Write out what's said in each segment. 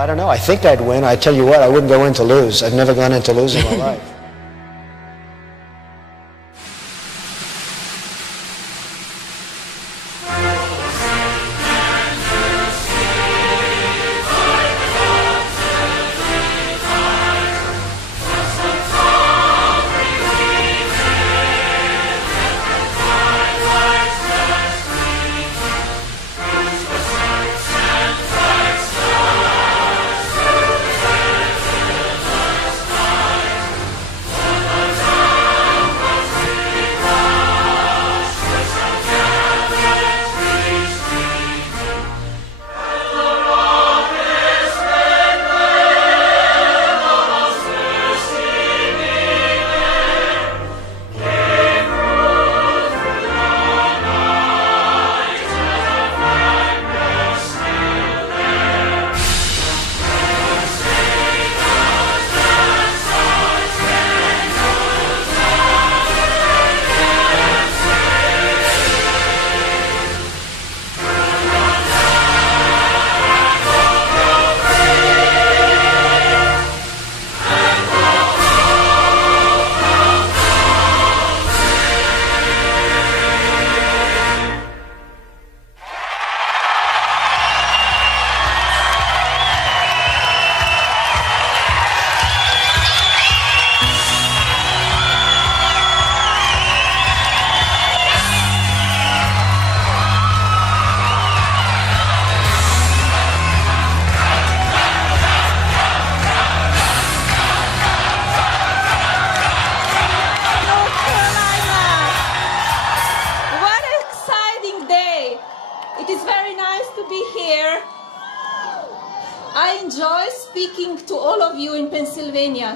I don't know. I think I'd win. I tell you what, I wouldn't go in to lose. I've never gone in to lose in my life.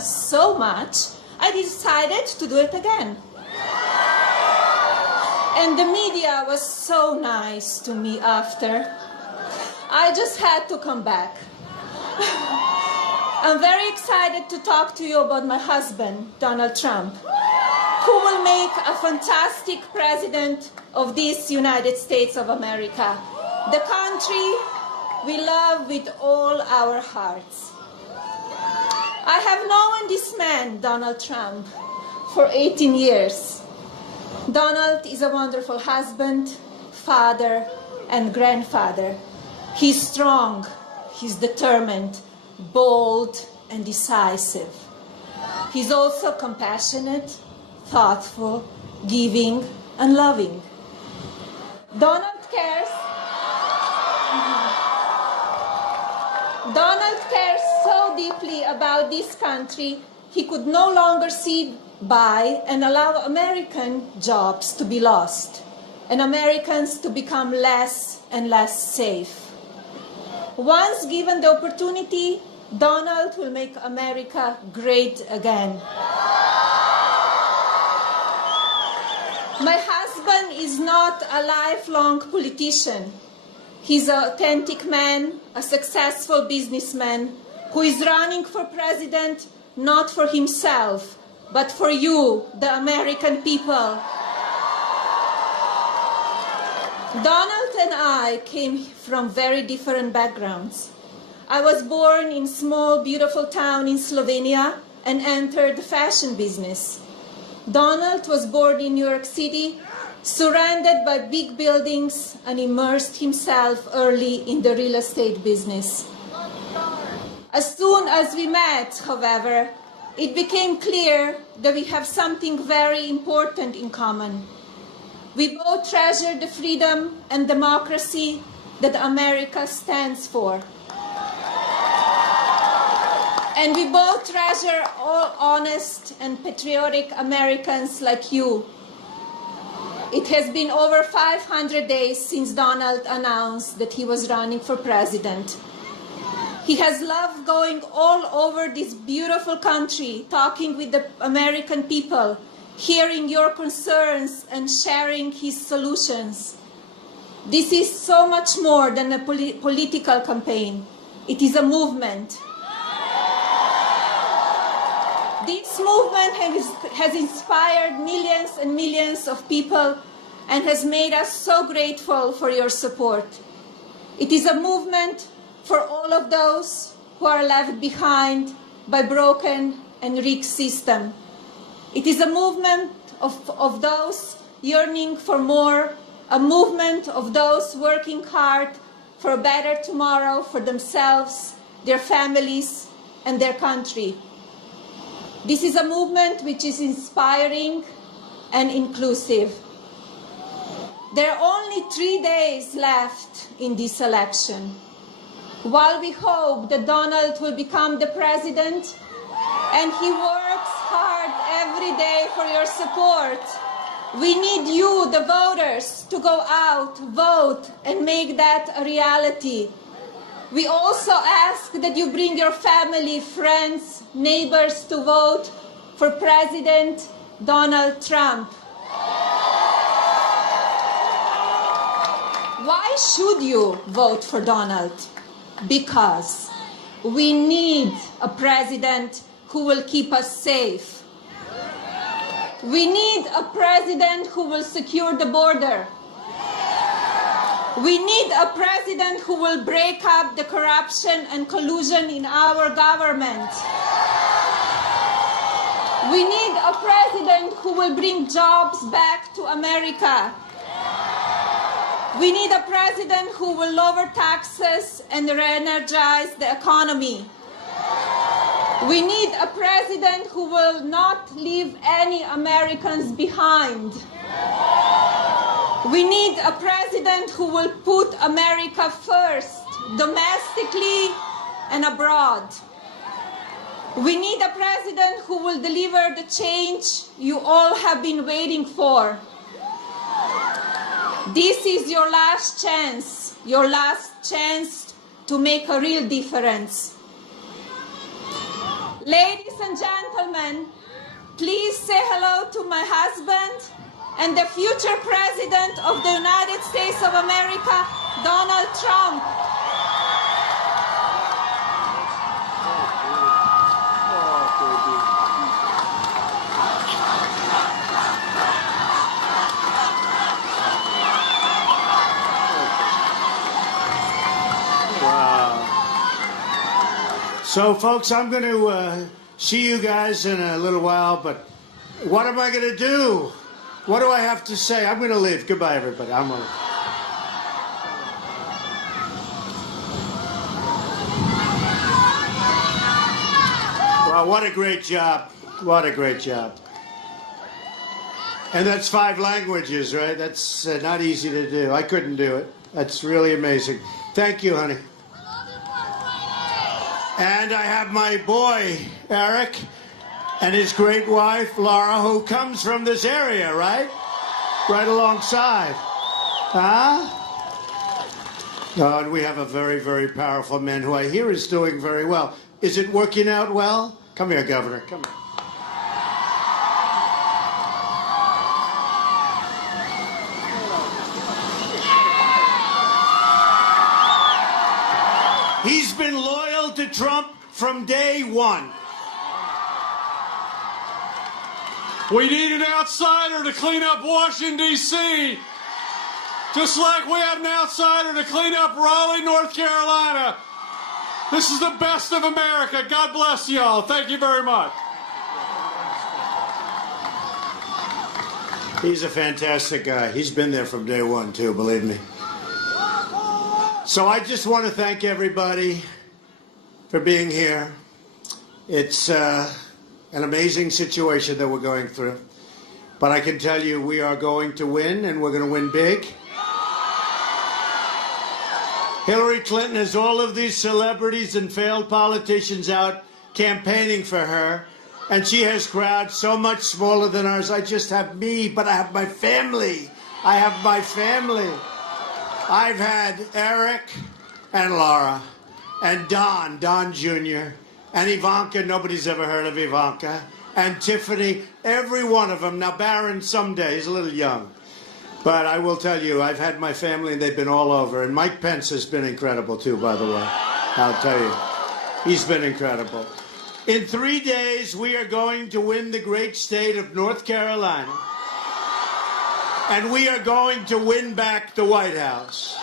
So much, I decided to do it again. And the media was so nice to me after. I just had to come back. I'm very excited to talk to you about my husband, Donald Trump, who will make a fantastic president of this United States of America, the country we love with all our hearts. I have known this man, Donald Trump, for 18 years. Donald is a wonderful husband, father, and grandfather. He's strong, he's determined, bold, and decisive. He's also compassionate, thoughtful, giving, and loving. Donald cares so deeply about this country, he could no longer sit by and allow American jobs to be lost and Americans to become less and less safe. Once given the opportunity, Donald will make America great again. My husband is not a lifelong politician. He's an authentic man, a successful businessman, who is running for president not for himself, but for you, the American people. Donald and I came from very different backgrounds. I was born in a small, beautiful town in Slovenia and entered the fashion business. Donald was born in New York City, surrounded by big buildings, and immersed himself early in the real estate business. As soon as we met, however, it became clear that we have something very important in common. We both treasure the freedom and democracy that America stands for. And we both treasure all honest and patriotic Americans like you. It has been over 500 days since Donald announced that he was running for president. He has loved going all over this beautiful country, talking with the American people, hearing your concerns and sharing his solutions. This is so much more than a political campaign. It is a movement. This movement has inspired millions and millions of people and has made us so grateful for your support. It is a movement for all of those who are left behind by broken and rigged system. It is a movement of those yearning for more, a movement of those working hard for a better tomorrow for themselves, their families, and their country. This is a movement which is inspiring and inclusive. There are only 3 days left in this election. While we hope that Donald will become the president, and he works hard every day for your support, we need you, the voters, to go out, vote, and make that a reality. We also ask that you bring your family, friends, neighbors to vote for President Donald Trump. Why should you vote for Donald? Because we need a president who will keep us safe. We need a president who will secure the border. We need a president who will break up the corruption and collusion in our government. We need a president who will bring jobs back to America. We need a president who will lower taxes and re-energize the economy. We need a president who will not leave any Americans behind. We need a president who will put America first, domestically and abroad. We need a president who will deliver the change you all have been waiting for. This is your last chance to make a real difference. Ladies and gentlemen, please say hello to my husband and the future President of the United States of America, Donald Trump. So, folks, I'm going to see you guys in a little while, but what am I going to do? What do I have to say? I'm going to leave. Goodbye, everybody. I'm going to... Wow, what a great job. What a great job. And that's 5 languages, right? That's not easy to do. I couldn't do it. That's really amazing. Thank you, honey. And I have my boy, Eric, and his great wife, Laura, who comes from this area, right? Right alongside. Huh? Oh, and we have a very, very powerful man who I hear is doing very well. Is it working out well? Come here, Governor. Come here. He's been loyal to Trump from day one. We need an outsider to clean up Washington, D.C., just like we had an outsider to clean up Raleigh, North Carolina. This is the best of America. God bless y'all. Thank you very much. He's a fantastic guy. He's been there from day one, too, believe me. So I just want to thank everybody for being here. It's an amazing situation that we're going through. But I can tell you we are going to win, and we're going to win big. Hillary Clinton has all of these celebrities and failed politicians out campaigning for her. And she has crowds so much smaller than ours. I just have me, but I have my family. I have my family. I've had Eric and Laura and Don Jr. and Ivanka. Nobody's ever heard of Ivanka. And Tiffany, every one of them. Now, Barron someday, he's a little young. But I will tell you, I've had my family, and they've been all over. And Mike Pence has been incredible, too, by the way. I'll tell you. He's been incredible. In 3 days, we are going to win the great state of North Carolina. And we are going to win back the White House.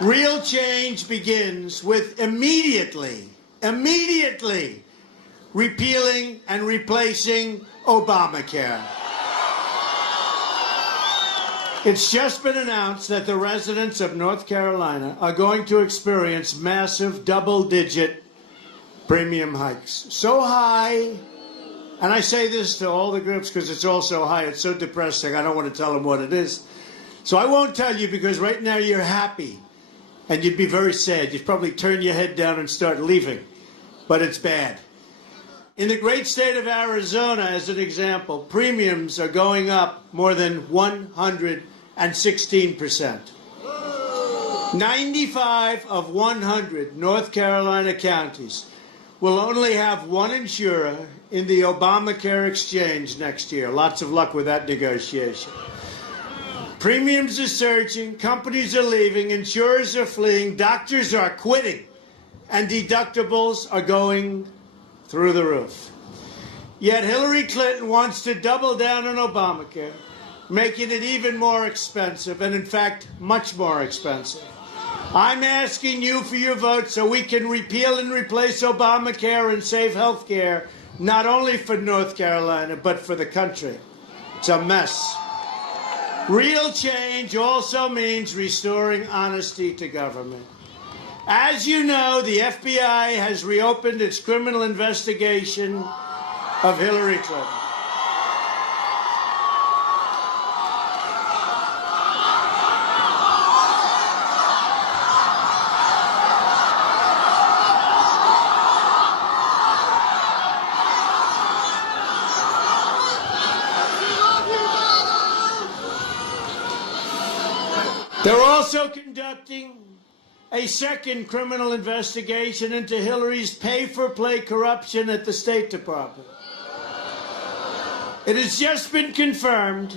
Real change begins with immediately repealing and replacing Obamacare. It's just been announced that the residents of North Carolina are going to experience massive double-digit premium hikes. So high, and I say this to all the groups because it's all so high, it's so depressing, I don't want to tell them what it is. So I won't tell you because right now you're happy, and you'd be very sad. You'd probably turn your head down and start leaving, but it's bad. In the great state of Arizona, as an example, premiums are going up more than 116%. 95 of 100 North Carolina counties will only have one insurer in the Obamacare exchange next year. Lots of luck with that negotiation. Premiums are surging, companies are leaving, insurers are fleeing, doctors are quitting, and deductibles are going through the roof. Yet Hillary Clinton wants to double down on Obamacare, making it even more expensive, and in fact, much more expensive. I'm asking you for your vote so we can repeal and replace Obamacare and save health care, not only for North Carolina, but for the country. It's a mess. Real change also means restoring honesty to government. As you know, the FBI has reopened its criminal investigation of Hillary Clinton. They're also conducting a second criminal investigation into Hillary's pay-for-play corruption at the State Department. It has just been confirmed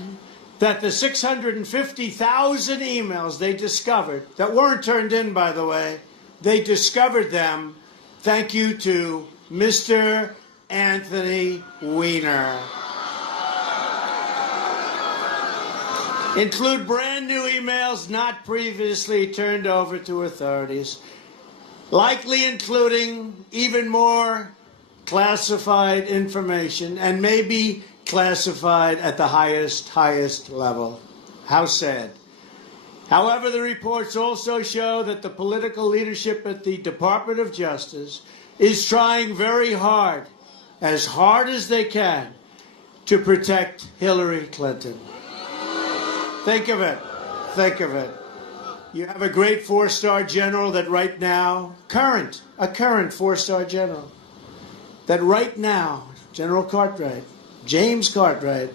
that the 650,000 emails they discovered, that weren't turned in, by the way, they discovered them, thank you to Mr. Anthony Weiner, include brand new emails not previously turned over to authorities, likely including even more classified information, and maybe classified at the highest level. How sad. However, the reports also show that the political leadership at the Department of Justice is trying very hard as they can, to protect Hillary Clinton. Think of it. Think of it. You have a great four-star general that right now, a current four-star general, that right now, General Cartwright, James Cartwright,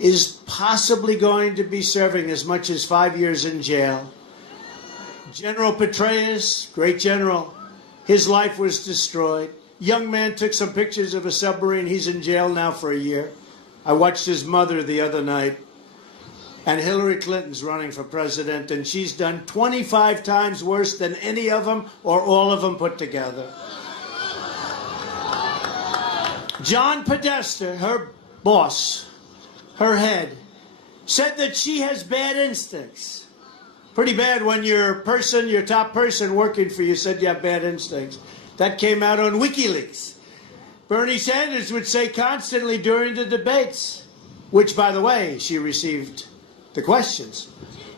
is possibly going to be serving as much as 5 years in jail. General Petraeus, great general, his life was destroyed. Young man took some pictures of a submarine. He's in jail now for a year. I watched his mother the other night. And Hillary Clinton's running for president, and she's done 25 times worse than any of them or all of them put together. John Podesta, her boss, her head, said that she has bad instincts. Pretty bad when your top person working for you said you have bad instincts. That came out on WikiLeaks. Bernie Sanders would say constantly during the debates, which, by the way, she received the questions.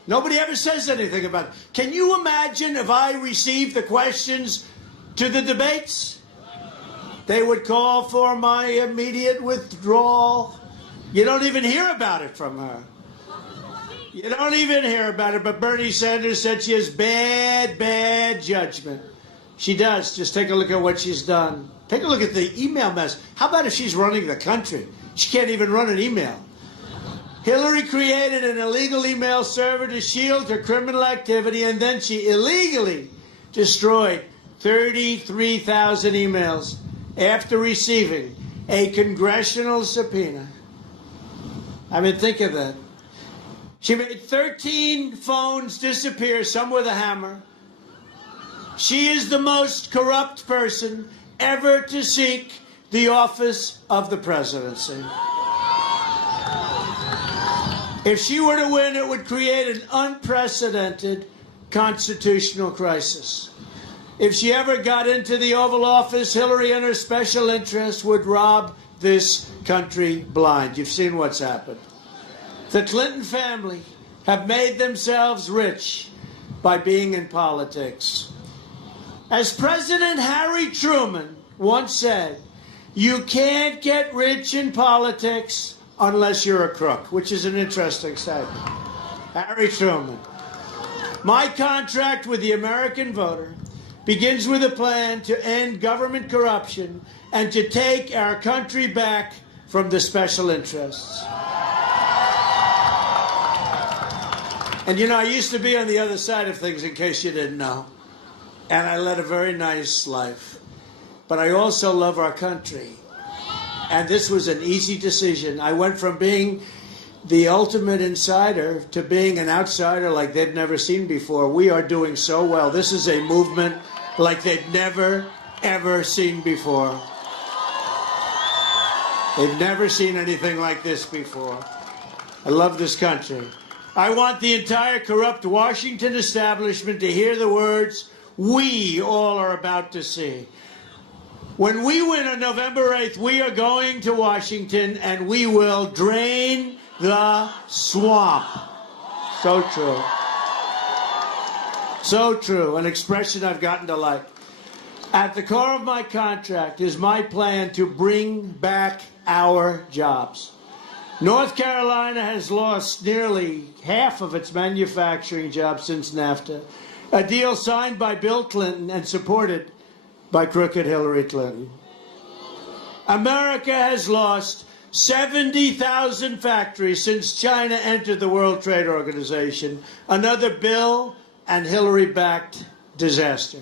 Nobody ever says anything about it. Can you imagine if I received the questions to the debates? They would call for my immediate withdrawal. You don't even hear about it from her. You don't even hear about it, but Bernie Sanders said she has bad judgment. She does. Just take a look at what she's done. Take a look at the email mess. How about if she's running the country? She can't even run an email. Hillary created an illegal email server to shield her criminal activity, and then she illegally destroyed 33,000 emails after receiving a congressional subpoena. I mean, think of that. She made 13 phones disappear, some with a hammer. She is the most corrupt person ever to seek the office of the presidency. If she were to win, it would create an unprecedented constitutional crisis. If she ever got into the Oval Office, Hillary and her special interests would rob this country blind. You've seen what's happened. The Clinton family have made themselves rich by being in politics. As President Harry Truman once said, you can't get rich in politics unless you're a crook, which is an interesting statement. Harry Truman. My contract with the American voter begins with a plan to end government corruption and to take our country back from the special interests. And you know, I used to be on the other side of things, in case you didn't know. And I led a very nice life. But I also love our country. And this was an easy decision. I went from being the ultimate insider to being an outsider like they'd never seen before. We are doing so well. This is a movement like they've never, ever seen before. They've never seen anything like this before. I love this country. I want the entire corrupt Washington establishment to hear the words we all are about to see. When we win on November 8th, we are going to Washington and we will drain the swamp. So true. So true. An expression I've gotten to like. At the core of my contract is my plan to bring back our jobs. North Carolina has lost nearly half of its manufacturing jobs since NAFTA, a deal signed by Bill Clinton and supported by crooked Hillary Clinton. America has lost 70,000 factories since China entered the World Trade Organization, another Bill and Hillary-backed disaster.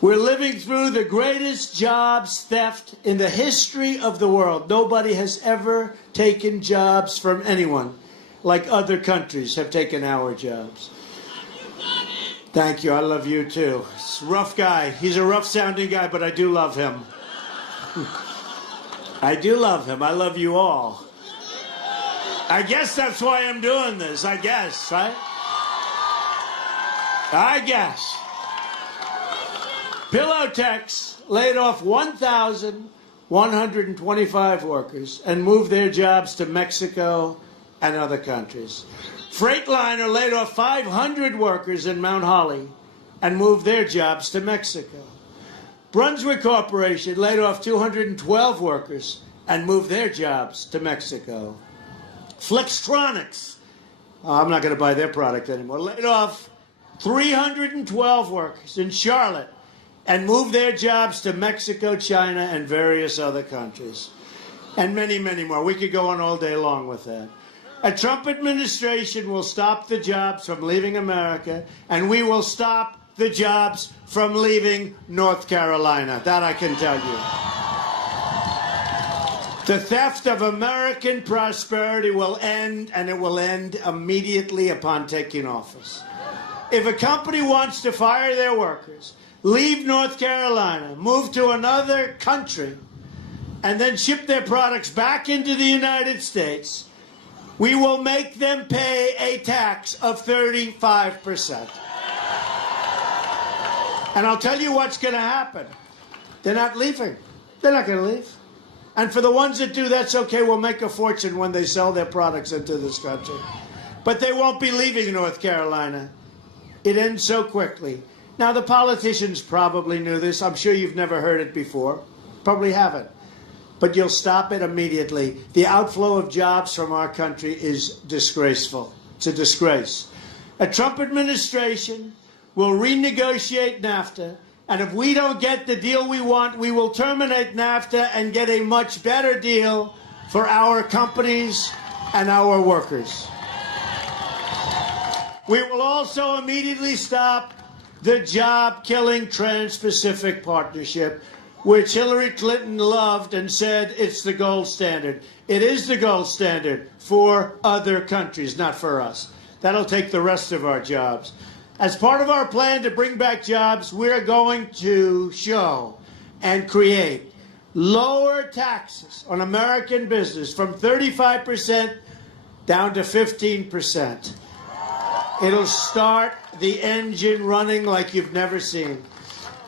We're living through the greatest jobs theft in the history of the world. Nobody has ever taken jobs from anyone like other countries have taken our jobs. Thank you. I love you, too. He's a rough guy. He's a rough-sounding guy, but I do love him. I do love him. I love you all. I guess that's why I'm doing this. I guess, right? I guess. Pillowtex laid off 1,125 workers and moved their jobs to Mexico and other countries. Freightliner laid off 500 workers in Mount Holly and moved their jobs to Mexico. Brunswick Corporation laid off 212 workers and moved their jobs to Mexico. Flextronics, I'm not going to buy their product anymore, laid off 312 workers in Charlotte and moved their jobs to Mexico, China, and various other countries. And many, many more. We could go on all day long with that. A Trump administration will stop the jobs from leaving America, and we will stop the jobs from leaving North Carolina. That I can tell you. The theft of American prosperity will end, and it will end immediately upon taking office. If a company wants to fire their workers, leave North Carolina, move to another country, and then ship their products back into the United States, we will make them pay a tax of 35%. And I'll tell you what's going to happen. They're not leaving. They're not going to leave. And for the ones that do, that's okay. We'll make a fortune when they sell their products into this country. But they won't be leaving North Carolina. It ends so quickly. Now, the politicians probably knew this. I'm sure you've never heard it before. Probably haven't. But you'll stop it immediately. The outflow of jobs from our country is disgraceful. It's a disgrace. A Trump administration will renegotiate NAFTA, and if we don't get the deal we want, we will terminate NAFTA and get a much better deal for our companies and our workers. We will also immediately stop the job-killing Trans-Pacific Partnership, which Hillary Clinton loved and said it's the gold standard. It is the gold standard for other countries, not for us. That'll take the rest of our jobs. As part of our plan to bring back jobs, we're going to show and create lower taxes on American business from 35% down to 15%. It'll start the engine running like you've never seen.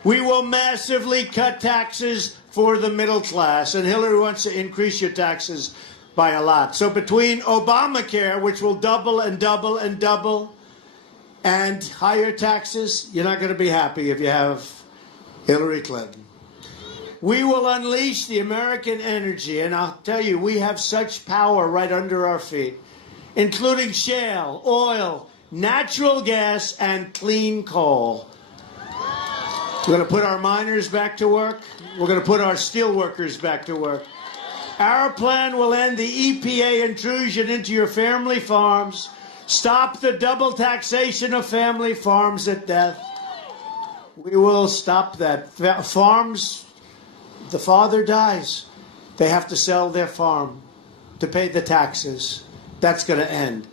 We will massively cut taxes for the middle class, and Hillary wants to increase your taxes by a lot. So between Obamacare, which will double and double and double, and higher taxes, you're not going to be happy if you have Hillary Clinton. We will unleash the American energy, and I'll tell you, we have such power right under our feet, including shale, oil, natural gas, and clean coal. We're going to put our miners back to work. We're going to put our steel workers back to work. Our plan will end the EPA intrusion into your family farms, stop the double taxation of family farms at death. We will stop that. Farms, the father dies. They have to sell their farm to pay the taxes. That's going to end.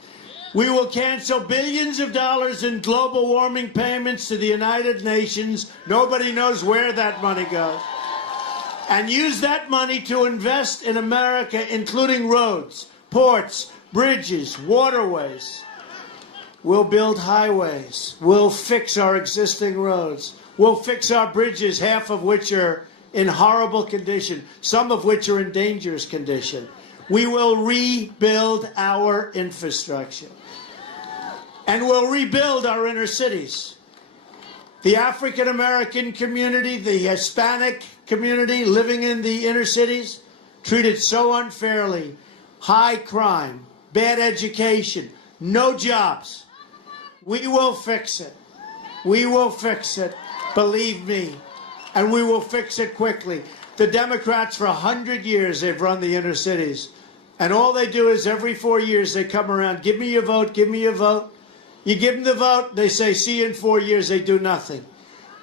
We will cancel billions of dollars in global warming payments to the United Nations. Nobody knows where that money goes. And use that money to invest in America, including roads, ports, bridges, waterways. We'll build highways. We'll fix our existing roads. We'll fix our bridges, half of which are in horrible condition, some of which are in dangerous condition. We will rebuild our infrastructure. And we'll rebuild our inner cities. The African American community, the Hispanic community living in the inner cities, treated so unfairly. High crime, bad education, no jobs. We will fix it. We will fix it. Believe me. And we will fix it quickly. The Democrats, for 100 years, they've run the inner cities. And all they do is every 4 years they come around, give me your vote, give me your vote. You give them the vote, they say, see you in 4 years, they do nothing.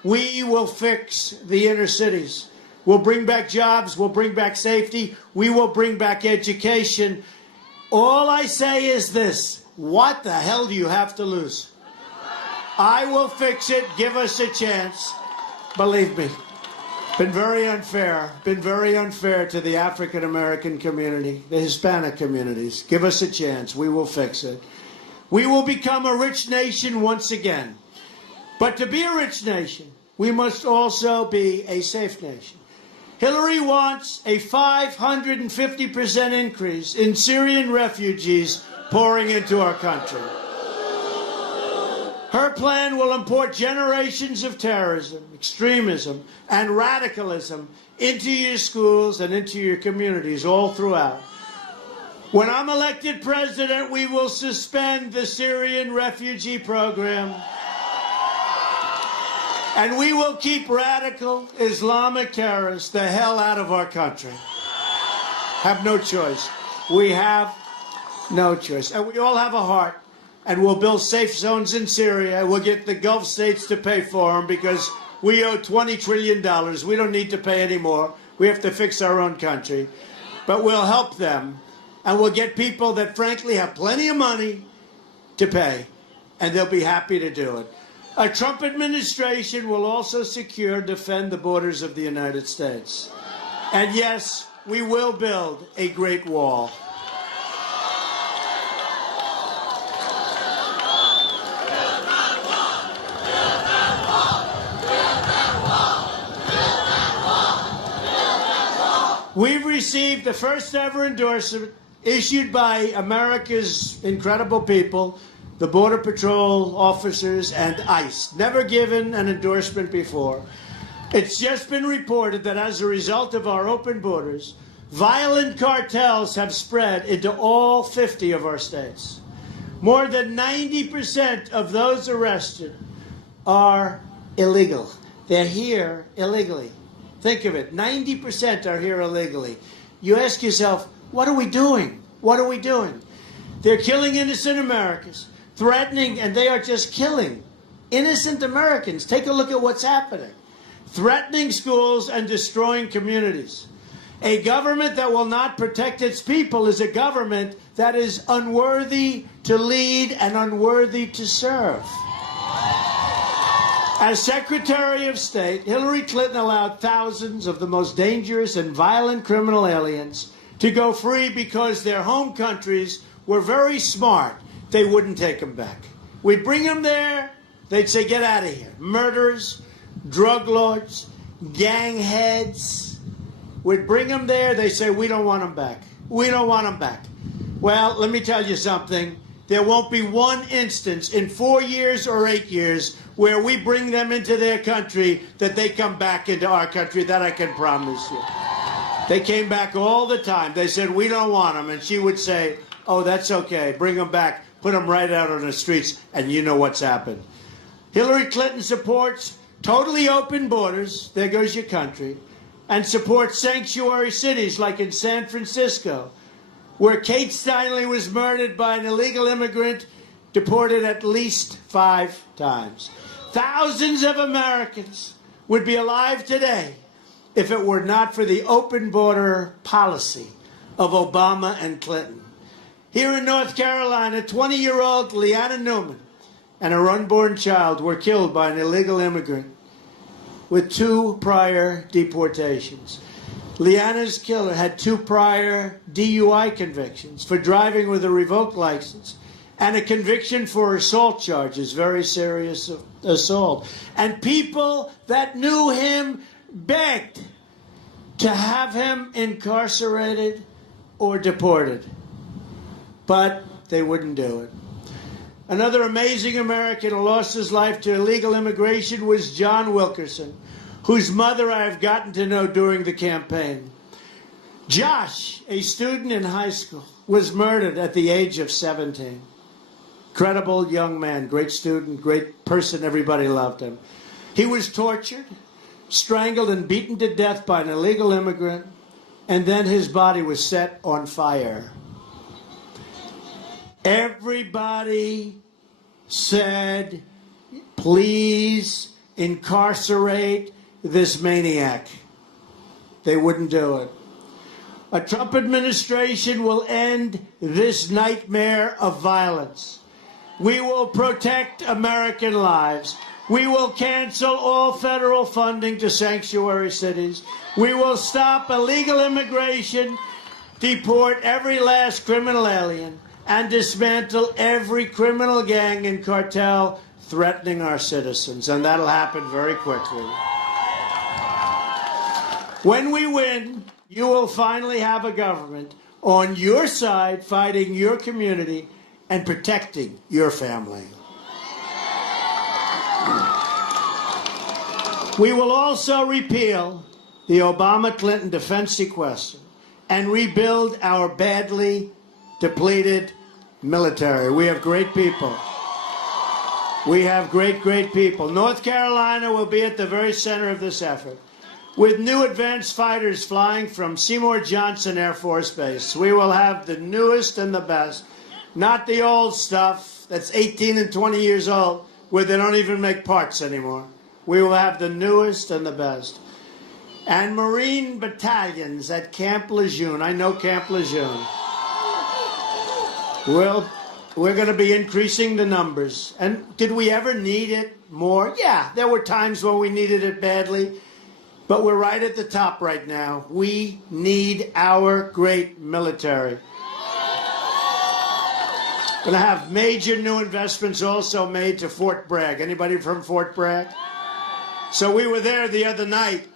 We will fix the inner cities. We'll bring back jobs, we'll bring back safety, we will bring back education. All I say is this, what the hell do you have to lose? I will fix it, give us a chance. Believe me. Been very unfair to the African American community, the Hispanic communities. Give us a chance, we will fix it. We will become a rich nation once again. But to be a rich nation, we must also be a safe nation. Hillary wants a 550% increase in Syrian refugees pouring into our country. Her plan will import generations of terrorism, extremism, and radicalism into your schools and into your communities all throughout. When I'm elected president, we will suspend the Syrian refugee program. And we will keep radical Islamic terrorists the hell out of our country. Have no choice. We have no choice. And we all have a heart. And we'll build safe zones in Syria. We'll get the Gulf states to pay for them because we owe $20 trillion. We don't need to pay anymore. We have to fix our own country. But we'll help them. And we'll get people that, frankly, have plenty of money to pay. And they'll be happy to do it. A Trump administration will also secure and defend the borders of the United States. And yes, we will build a Great Wall. We've received the first ever endorsement issued by America's incredible people, the Border Patrol officers and ICE. Never given an endorsement before. It's just been reported that as a result of our open borders, violent cartels have spread into all 50 of our states. More than 90% of those arrested are illegal. They're here illegally. Think of it, 90% are here illegally. You ask yourself, what are we doing? What are we doing? They're killing innocent Americans, threatening, and they are just killing innocent Americans. Take a look at what's happening. Threatening schools and destroying communities. A government that will not protect its people is a government that is unworthy to lead and unworthy to serve. As Secretary of State, Hillary Clinton allowed thousands of the most dangerous and violent criminal aliens to go free because their home countries were very smart. They wouldn't take them back. We'd bring them there. They'd say, get out of here. Murderers, drug lords, gang heads. We'd bring them there. They say, we don't want them back. We don't want them back. Well, let me tell you something. There won't be one instance in 4 years or 8 years where we bring them into their country that they come back into our country. That I can promise you. They came back all the time. They said, we don't want them. And she would say, oh, that's okay. Bring them back. Put them right out on the streets. And you know what's happened. Hillary Clinton supports totally open borders. There goes your country. And supports sanctuary cities like in San Francisco, where Kate Steinle was murdered by an illegal immigrant, deported at least 5 times. Thousands of Americans would be alive today if it were not for the open border policy of Obama and Clinton. Here in North Carolina, 20-year-old Leanna Newman and her unborn child were killed by an illegal immigrant with 2 prior deportations. Leanna's killer had 2 prior DUI convictions for driving with a revoked license and a conviction for assault charges, very serious assault. And people that knew him begged to have him incarcerated or deported, but they wouldn't do it. Another amazing American who lost his life to illegal immigration was John Wilkerson, whose mother I have gotten to know during the campaign. Josh, a student in high school, was murdered at the age of 17. Incredible young man, great student, great person, everybody loved him. He was tortured, strangled and beaten to death by an illegal immigrant, and then his body was set on fire. Everybody said, please incarcerate this maniac. They wouldn't do it. A Trump administration will end this nightmare of violence. We will protect American lives. We will cancel all federal funding to sanctuary cities. We will stop illegal immigration, deport every last criminal alien, and dismantle every criminal gang and cartel threatening our citizens. And that'll happen very quickly. When we win, you will finally have a government on your side fighting your community and protecting your family. We will also repeal the Obama-Clinton defense sequester and rebuild our badly depleted military. We have great people. We have great, great people. North Carolina will be at the very center of this effort, with new advanced fighters flying from Seymour Johnson Air Force Base. We will have the newest and the best, not the old stuff that's 18 and 20 years old, where they don't even make parts anymore. We will have the newest and the best. And Marine battalions at Camp Lejeune. I know Camp Lejeune. Well, we're going to be increasing the numbers. And did we ever need it more? Yeah, there were times when we needed it badly. But we're right at the top right now. We need our great military. Going to have major new investments also made to Fort Bragg. Anybody from Fort Bragg? So we were there the other night.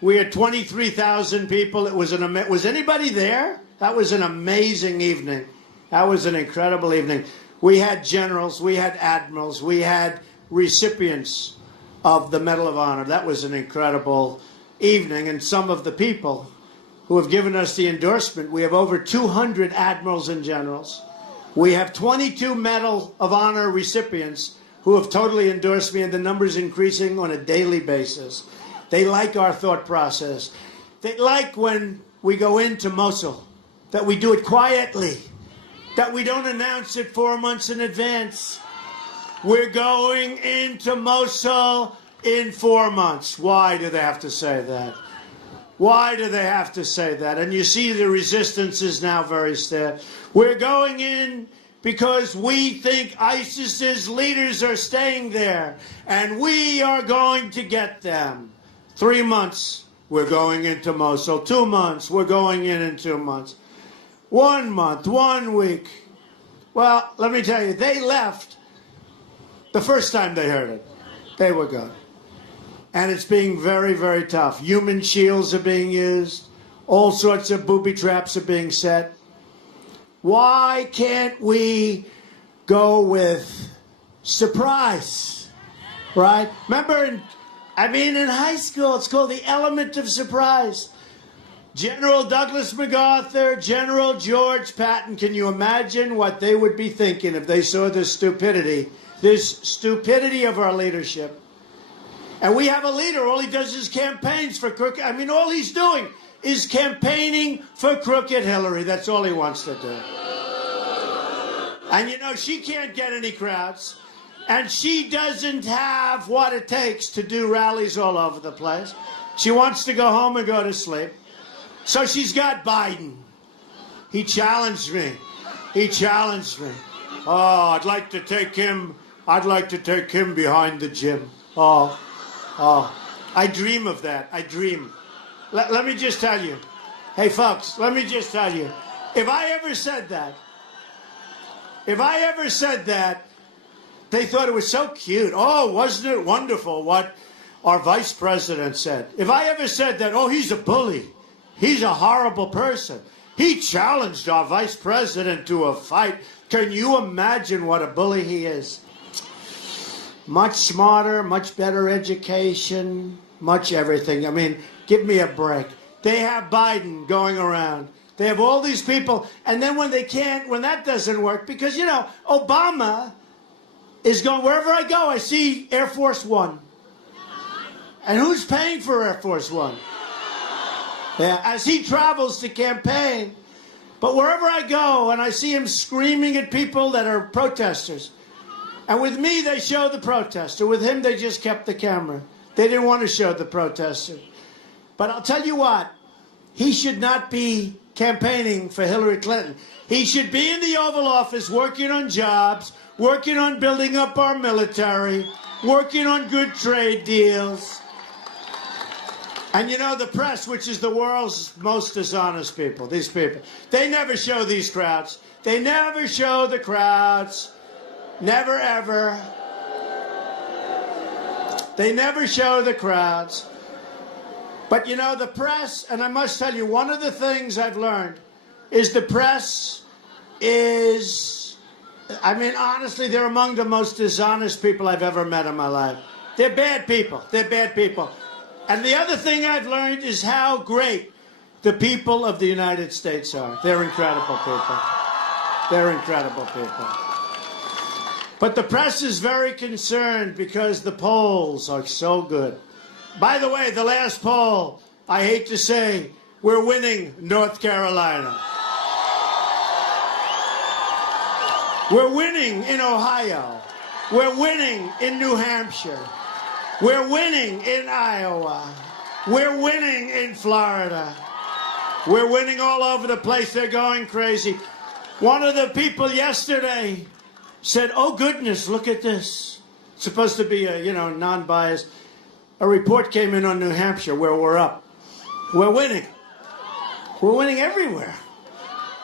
We had 23,000 people. It was was anybody there? That was an amazing evening. That was an incredible evening. We had generals, we had admirals, we had recipients of the Medal of Honor. That was an incredible evening. And some of the people who have given us the endorsement, we have over 200 admirals and generals. We have 22 Medal of Honor recipients who have totally endorsed me, and the number's increasing on a daily basis. They like our thought process. They like when we go into Mosul, that we do it quietly, that we don't announce it 4 months in advance. We're going into Mosul in 4 months. Why do they have to say that? Why do they have to say that? And you see the resistance is now very stiff. We're going in because we think ISIS's leaders are staying there, and we are going to get them. 3 months, we're going into Mosul. 2 months, we're going in 2 months. 1 month, 1 week. Well, let me tell you, they left The first time they heard it, they were gone. And it's being very, very tough. Human shields are being used. All sorts of booby traps are being set. Why can't we go with surprise, right? Remember, in high school, it's called the element of surprise. General Douglas MacArthur, General George Patton, can you imagine what they would be thinking if they saw this stupidity of our leadership? And we have a leader, all he does is campaigns for crooked. All he's doing is campaigning for crooked Hillary. That's all he wants to do. And she can't get any crowds. And she doesn't have what it takes to do rallies all over the place. She wants to go home and go to sleep. So she's got Biden. He challenged me. Oh, I'd like to take him behind the gym. Oh, I dream of that. I dream. Let me just tell you. Hey, folks, let me just tell you. If I ever said that, they thought it was so cute. Oh, wasn't it wonderful what our vice president said? If I ever said that, oh, he's a bully. He's a horrible person. He challenged our vice president to a fight. Can you imagine what a bully he is? Much smarter, much better education, much everything. Give me a break. They have Biden going around. They have all these people. And then when that doesn't work, because, Obama is going, wherever I go, I see Air Force One. And who's paying for Air Force One? Yeah, as he travels to campaign. But wherever I go and I see him screaming at people that are protesters. And with me, they show the protester. With him, they just kept the camera. They didn't want to show the protester. But I'll tell you what, he should not be campaigning for Hillary Clinton. He should be in the Oval Office working on jobs, working on building up our military, working on good trade deals. And the press, which is the world's most dishonest people, these people, they never show these crowds. They never show the crowds. Never, ever. They never show the crowds. But the press, and I must tell you, one of the things I've learned is the press is, honestly, they're among the most dishonest people I've ever met in my life. They're bad people. And the other thing I've learned is how great the people of the United States are. They're incredible people. But the press is very concerned because the polls are so good. By the way, the last poll, I hate to say, we're winning North Carolina. We're winning in Ohio. We're winning in New Hampshire. We're winning in Iowa. We're winning in Florida. We're winning all over the place. They're going crazy. One of the people yesterday said, oh, goodness, look at this. It's supposed to be a, non-biased. A report came in on New Hampshire where we're up. We're winning. We're winning everywhere.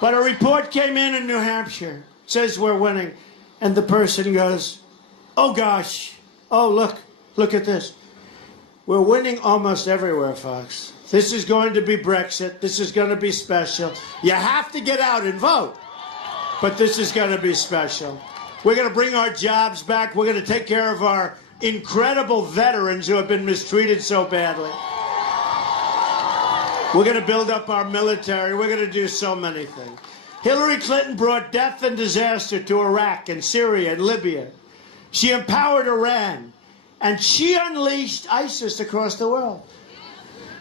But a report came in New Hampshire, says we're winning. And the person goes, oh, gosh. Oh, look at this. We're winning almost everywhere, folks. This is going to be Brexit. This is going to be special. You have to get out and vote. But this is going to be special. We're going to bring our jobs back. We're going to take care of our incredible veterans who have been mistreated so badly. We're going to build up our military. We're going to do so many things. Hillary Clinton brought death and disaster to Iraq and Syria and Libya. She empowered Iran. And she unleashed ISIS across the world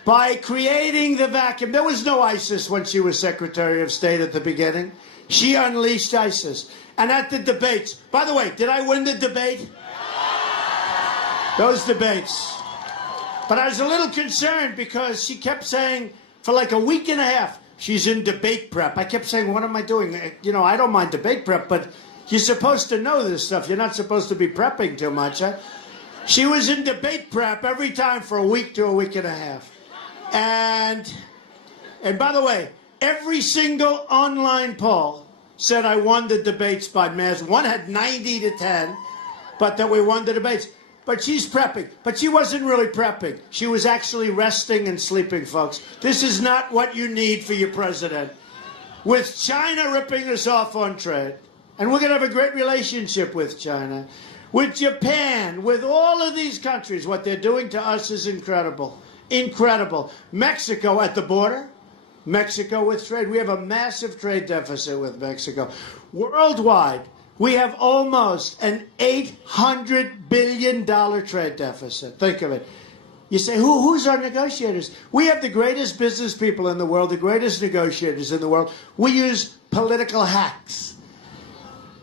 by creating the vacuum. There was no ISIS when she was Secretary of State at the beginning. She unleashed ISIS. And at the debates, by the way, did I win the debate? Those debates. But I was a little concerned because she kept saying for like a week and a half, she's in debate prep. I kept saying, what am I doing? I don't mind debate prep, but you're supposed to know this stuff. You're not supposed to be prepping too much, huh? She was in debate prep every time for a week to a week and a half. And by the way, every single online poll said I won the debates by mass. One had 90 to 10. but that we won the debates. But she's prepping. But she wasn't really prepping. She was actually resting and sleeping, folks. This is not what you need for your president. With China ripping us off on trade, and we're going to have a great relationship with China, with Japan, with all of these countries, what they're doing to us is incredible. Incredible. Mexico at the border. Mexico with trade. We have a massive trade deficit with Mexico. Worldwide, we have almost an $800 billion trade deficit. Think of it. You say, who's our negotiators? We have the greatest business people in the world, the greatest negotiators in the world. We use political hacks.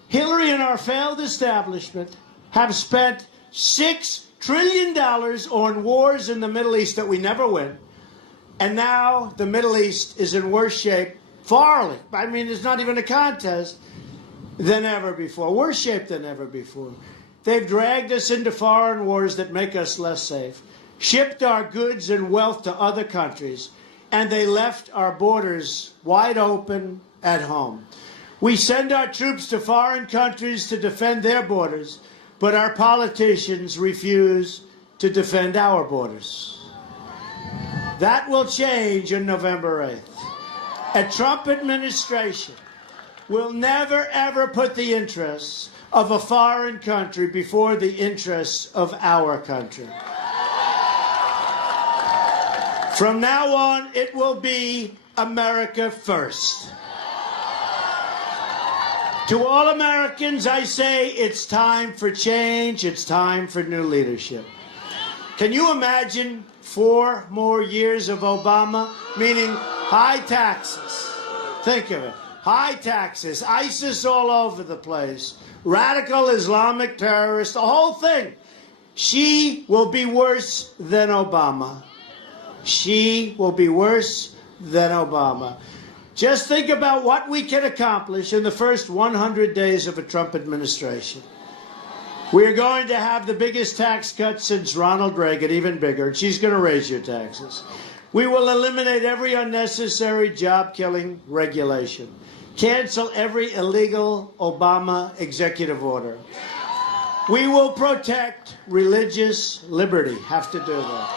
Hillary and our failed establishment have spent $6 trillion on wars in the Middle East that we never win. And now the Middle East is in worse shape, farly. I mean, it's not even a contest, than ever before. Worse shape than ever before. They've dragged us into foreign wars that make us less safe, shipped our goods and wealth to other countries, and they left our borders wide open at home. We send our troops to foreign countries to defend their borders, but our politicians refuse to defend our borders. That will change on November 8th. A Trump administration will never, ever put the interests of a foreign country before the interests of our country. From now on, it will be America first. To all Americans, I say it's time for change. It's time for new leadership. Can you imagine 4 more years of Obama, meaning high taxes? Think of it. High taxes, ISIS all over the place, radical Islamic terrorists, the whole thing. She will be worse than Obama. She will be worse than Obama. Just think about what we can accomplish in the first 100 days of a Trump administration. We're going to have the biggest tax cut since Ronald Reagan, even bigger, and she's going to raise your taxes. We will eliminate every unnecessary job-killing regulation. Cancel every illegal Obama executive order. We will protect religious liberty. Have to do that.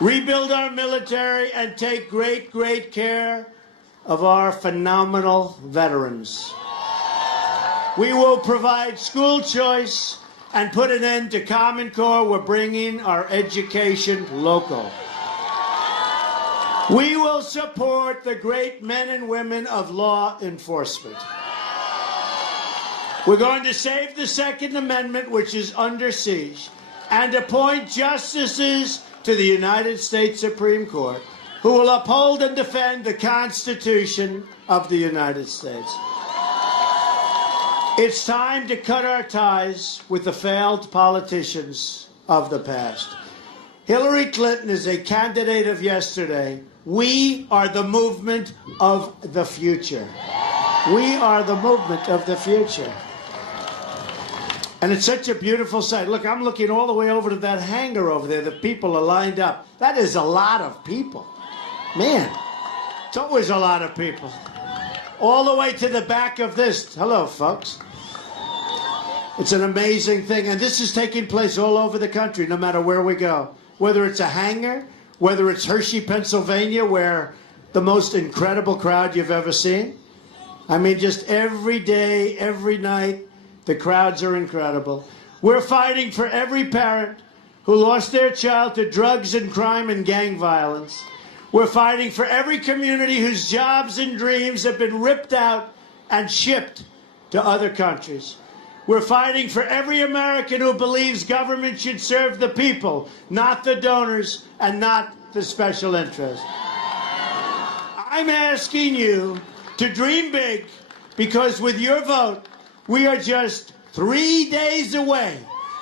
Rebuild our military and take great, great care of our phenomenal veterans. We will provide school choice and put an end to Common Core. We're bringing our education local. We will support the great men and women of law enforcement. We're going to save the Second Amendment, which is under siege, and appoint justices to the United States Supreme Court who will uphold and defend the Constitution of the United States. It's time to cut our ties with the failed politicians of the past. Hillary Clinton is a candidate of yesterday. We are the movement of the future. We are the movement of the future. And it's such a beautiful sight. Look, I'm looking all the way over to that hangar over there. The people are lined up. That is a lot of people. Man, it's always a lot of people. All the way to the back of this. Hello, folks. It's an amazing thing. And this is taking place all over the country, no matter where we go. Whether it's a hangar, whether it's Hershey, Pennsylvania, where the most incredible crowd you've ever seen. I mean, just every day, every night, the crowds are incredible. We're fighting for every parent who lost their child to drugs and crime and gang violence. We're fighting for every community whose jobs and dreams have been ripped out and shipped to other countries. We're fighting for every American who believes government should serve the people, not the donors and not the special interests. I'm asking you to dream big, because with your vote, we are just 3 days away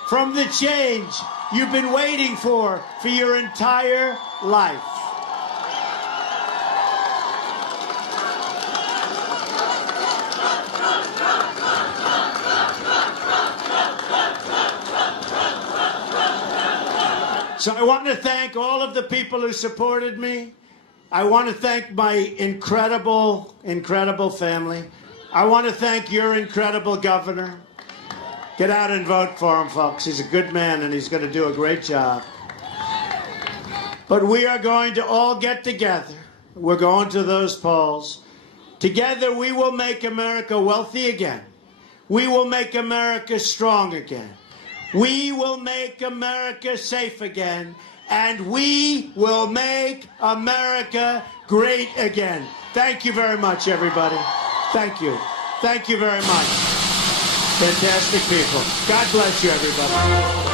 from the change you've been waiting for your entire life. So I want to thank all of the people who supported me. I want to thank my incredible, incredible family. I want to thank your incredible governor. Get out and vote for him, folks. He's a good man, and he's going to do a great job. But we are going to all get together. We're going to those polls. Together, we will make America wealthy again. We will make America strong again. We will make America safe again. And we will make America great again. Thank you very much, everybody. Thank you. Thank you very much. Fantastic people. God bless you, everybody.